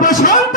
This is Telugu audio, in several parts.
ప్రశాంతమైన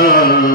Mano.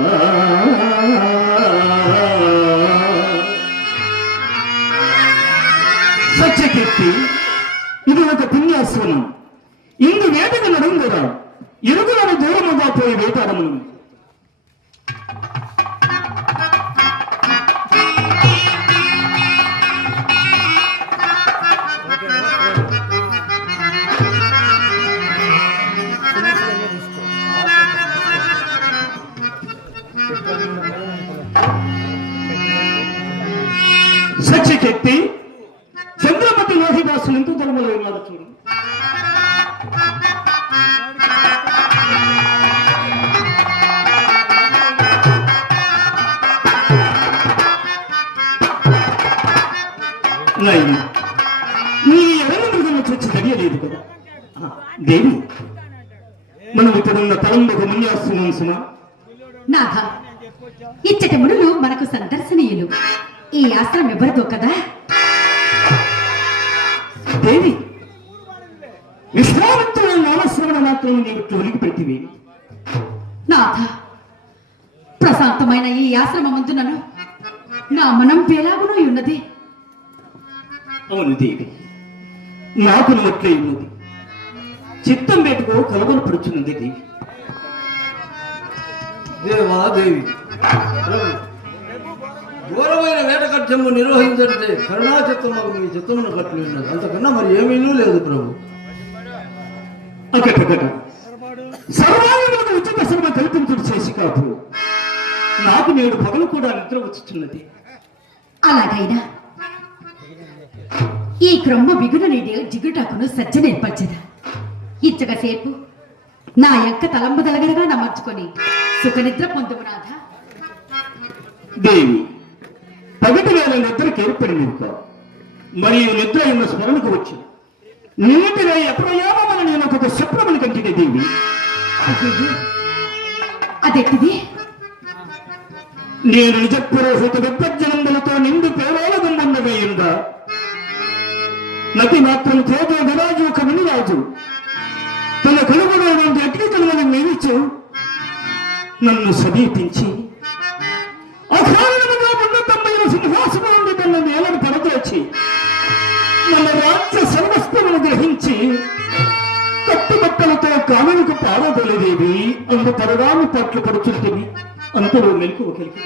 శక్తి చంద్రపతి లోహిదాసులు ఎంత ధర్మలో ఉన్నారు చూడు. నీ ఎవరి మృగము చూచి తెలియలేదు కదా. ఆ, దేవి మనం ఇప్పుడున్న తలంబకు ముందు వస్తున్నాం సుమా నాథ ఇచ్చటి మునులు మనకు సందర్శనీయులు ఈ ఆశ్రమం ఎవరిదో కదా దేవి విశ్వామిత్రుల నామశ్రవణ మాత్రం నీవు తొలిగి పెట్టివి నాథ ప్రశాంతమైన ఈ ఆశ్రమం ముందునను నా మనం పేలాగునో ఉన్నది. అవును దేవి నాకు నోట్లే ఉన్నది. చిత్తం వేటుకో కలవలు పడుచున్నది దేవి. దేవా దేవి. ఘోరమైన వేటకర్చము నిర్వహించడితే కరుణాచిత్తము మీ చిత్తమును పట్ల ఉన్నది. అంతకన్నా మరి ఏమీ లేదు ప్రభు. సర్వాంగములకు ఉచిత శ్రమ కల్పించుడు చేసి కాదు. నాకు నేడు పగలు కూడా నిద్ర వచ్చుచున్నది. అలాగైనా ఈ క్రొమ్మ బిగున జిగుటాకును సజ్జ నేర్పచ్చదా ఇచ్చకసేపు నా యొక్క తలంబదలగడగా నమర్చుకొని సుఖనిద్ర పొందుము నాథ దేవి పగటి వేళ నిద్రకు ఏర్పడింది కాదు మరియు నిద్ర ఉన్న స్మరణకు వచ్చి నీటిగా ఎప్పుడయ్యామని నేను ఒక శుభ్రమని కంటినే దేవి. అదెట్టిది నేను నిజ పురోహిత విద్వజ్జనంబులతో నిండు పేరోలగుండవేయుందా నటి మాత్రం తేజో గరాజు ఒక మునిరాజు. తన కనుగొనటువంటి అగ్ని కలువను మేవించు నన్ను సమీపించి. అకారణముగా తన నేలను పరదోచి మన రాజ్య సర్వస్వమును గ్రహించి కట్టుబట్టలతో కామెలకు పారదలేదేవి అందు పరగామి పట్లు పడుచుంటివి. అంతలో మెలకు కలిగి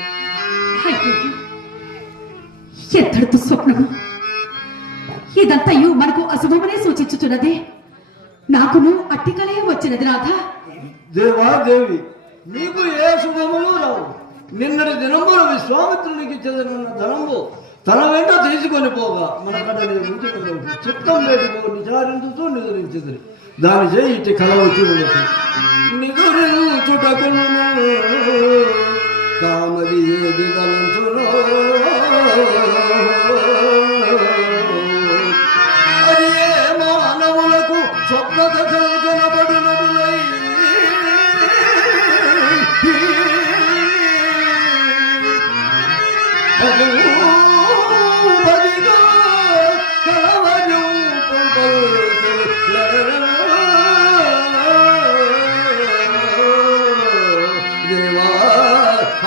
అయ్యయ్యో, ఎంతటితో స్వప్నము ఇదంతయు మనకు అశుభమనే సూచించుచున్నదే. నాకును అట్టికలే వచ్చినది నాథ దేవా దేవి నీకు ఏ శుభములు రావు? నిన్నటి దినంబులు విశ్వామిత్రునికి చెందిన ధనంబు తన వెంట తీసుకొని పోగా మన కడని ఉంచుకుని చిత్తం వేటుకో నిచారించుతూ నిదురించింది దాని చేయి ఇట్టి కల వచ్చి ఉన్నది నిదురించుటకును కామది ఏది తలంచునో అది ఏ మానవులకు స్వప్న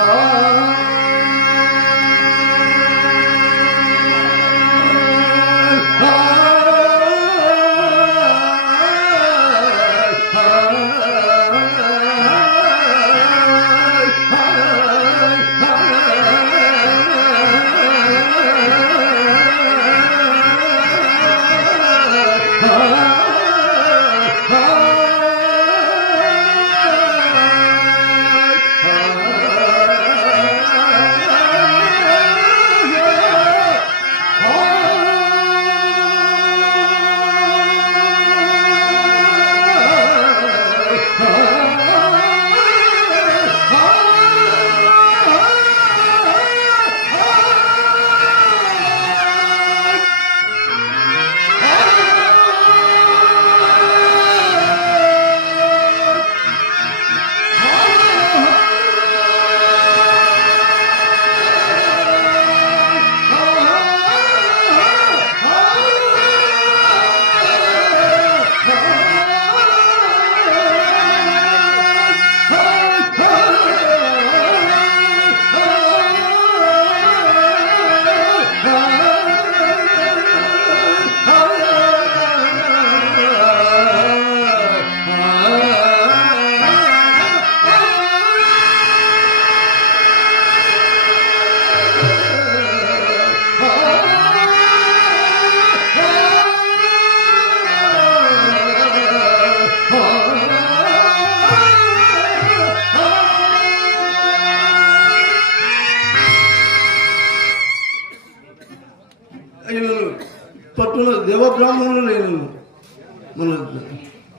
ah.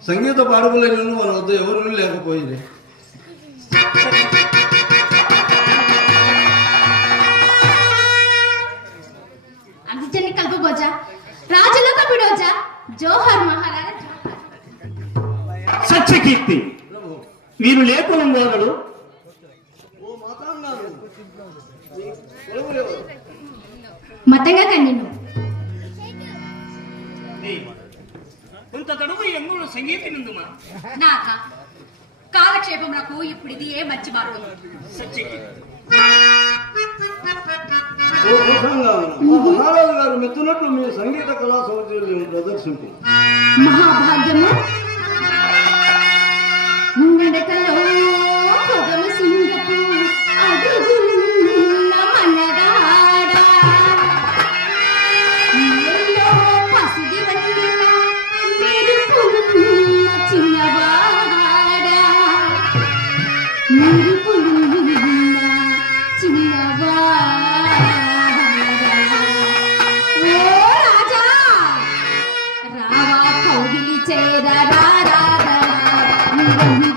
సంగీత పాడకులైన మన వద్ద ఎవరు లేకపోయింది కల్పబోజా జోహర్ మహారాజా. సత్యకీర్తి మీరు లేకులం ఎవరు? మతంగా కన్నిను. కొంత తడువు ఎమ్ముడు సంగీత నిందుమా నాక కాలక్షేపమునకు ఇప్పుడు ఇది ఏ మంచి మార్గం? మహారాజు గారు మెత్తునట్లు మీ సంగీత కళా సౌకర్యం ప్రదర్శింపు. మహాభాగ్యము నిరంగే రావా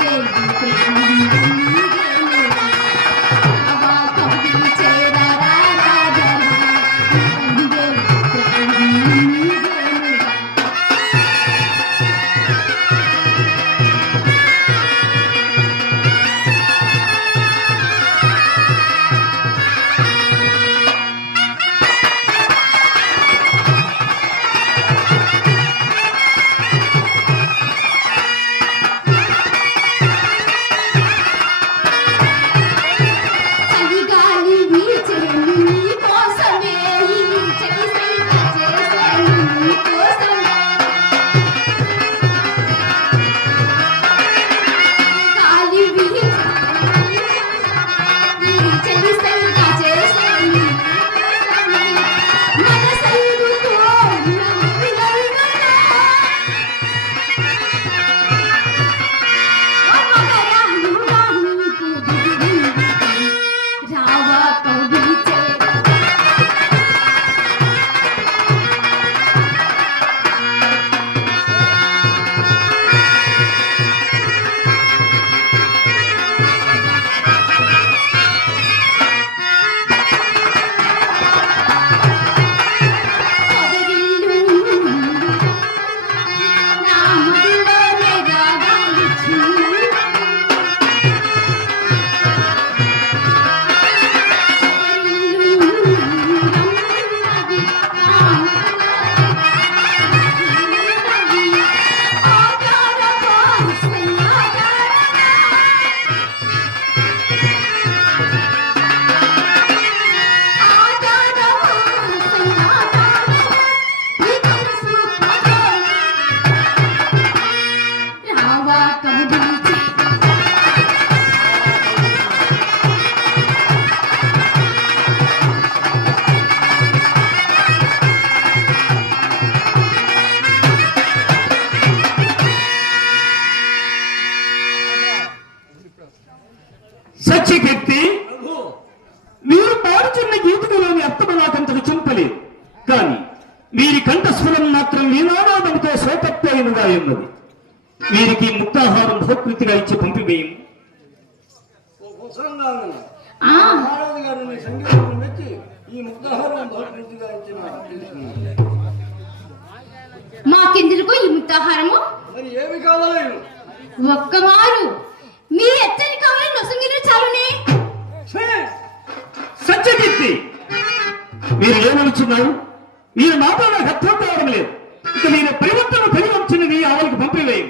మాకెందుకు ఈ ముత్తాహారము? మరి ఏమి కావాలి? ఒక్కమారు. మీ ఎత్తని కావాలి నొసంగిన చాలునే? సత్యకీర్తి మీరు ఏమనుచున్నారు మీరు మాతో నాకు అర్థం కావడం లేదు. ఇక మీరు పరివర్తన పరివర్తనది ఆవులకు పంపివేయం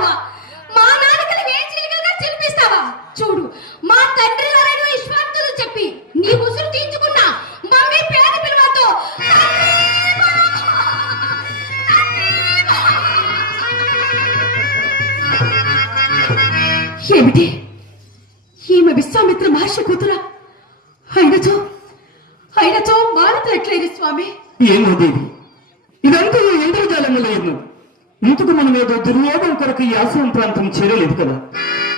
కొట్టిస్తావా మా నాన్నకలు వేచిలుగా చిలిపిస్తావా? చూడు మా తండ్రి గారైన విశ్వాంతులు చెప్పి నీ ఉసురు తీయించుకున్నా మమ్మీ పేద పిలువతో ఏమిటి? ఈమె విశ్వామిత్ర మహర్షి కూతురా? అయినచో అయినచో మానట్లేదు స్వామి? ఏమో దేవి ఇదంతా ఈ ఇంద్రజాలము ఇంతకు మనం ఏదో దుర్యోగం కొరకు ఈ ఆశ్రమ ప్రాంతం చేరలేదు కదా?